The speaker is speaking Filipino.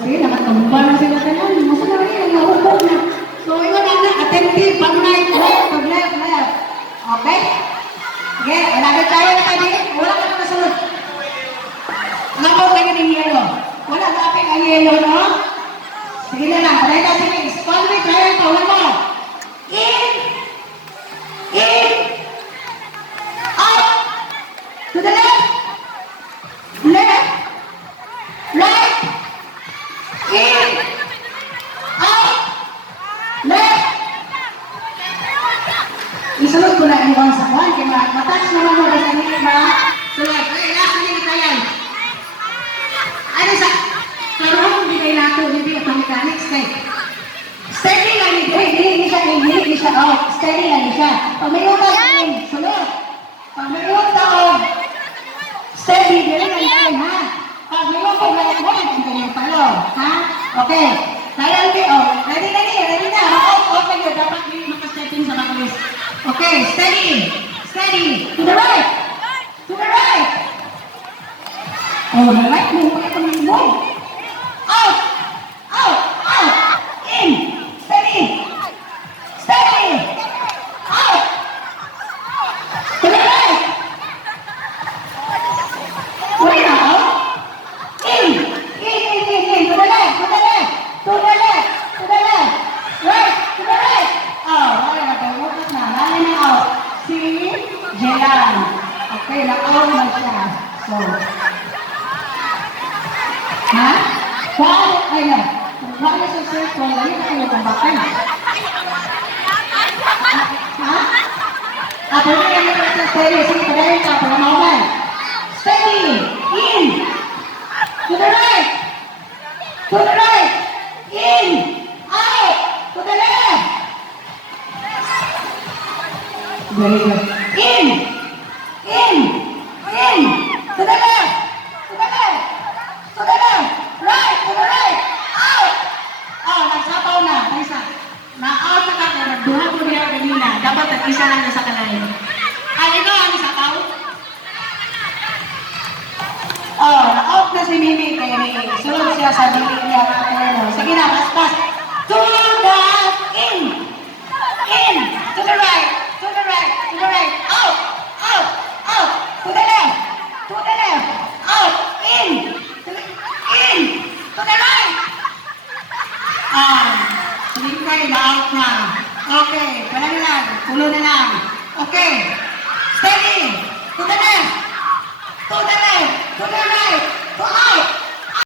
Okay, nakatumba na sila tanan. Masa na rin, nahubog na. So, yun na, attentive, pag right, pag left, left. Okay? Okay, alagad tayo na tayo. Wala ka na kasunod. Nabaw kayo ng yelo. Wala ka apin ang yelo, no? Sige na lang, paray ka, sige. Follow me, try ito, wala mo. In, out, to the left, left, right, in, out, left. Isunod ko na yung sa kwan, kaya matouch naman mo sa nila ba? Sunod, ay, last na nila yan. Ano sa, karong hindi kayo nato, hindi ito mechanics kay. Steady lang hindi siya, steady lang siya. Pag may utang in, sunod. Pag may utang, steady, dili lang tayo, ha? Pag may utang, lahat mo, hindi kayo palo, ha? Okay. Kaya hindi, ready na, off kayo, dapat yung makastepping sa makalis. Okay, steady, to the right, to the right. Oh, the right, move, move. Out, in, steady, out, to the right. Wait now, in, to the left, right, to the right. Oh, wala na tayo, bukas na, lalo na out. Si Jelan. Okay, na-out na siya. So, ha? Ay na. Wala sa circle, lagi na kayo tambakan. Ha? Ako na yung sa steady. Sige, pagaling ka, para mauman. Steady, in, to the right, in, out, to the left. Very good. In, to the left, right, to the right, out. Oh, nagsapaw na, isa. Na-out na ka, nagduha ko niya kanina. Dapat nag-isa lang na sa kalahin. Ay, ikaw, ano sapaw? Oh, na-out na si Mimi. Kaya sunod siya sa dili niya. Sige na, pas. To the in, to the right, out, to the left, out, in, to the right. Sige kayo, na-out na. Okay, wala na lang, tulo na lang. Okay, steady, to the left, to the right, to out.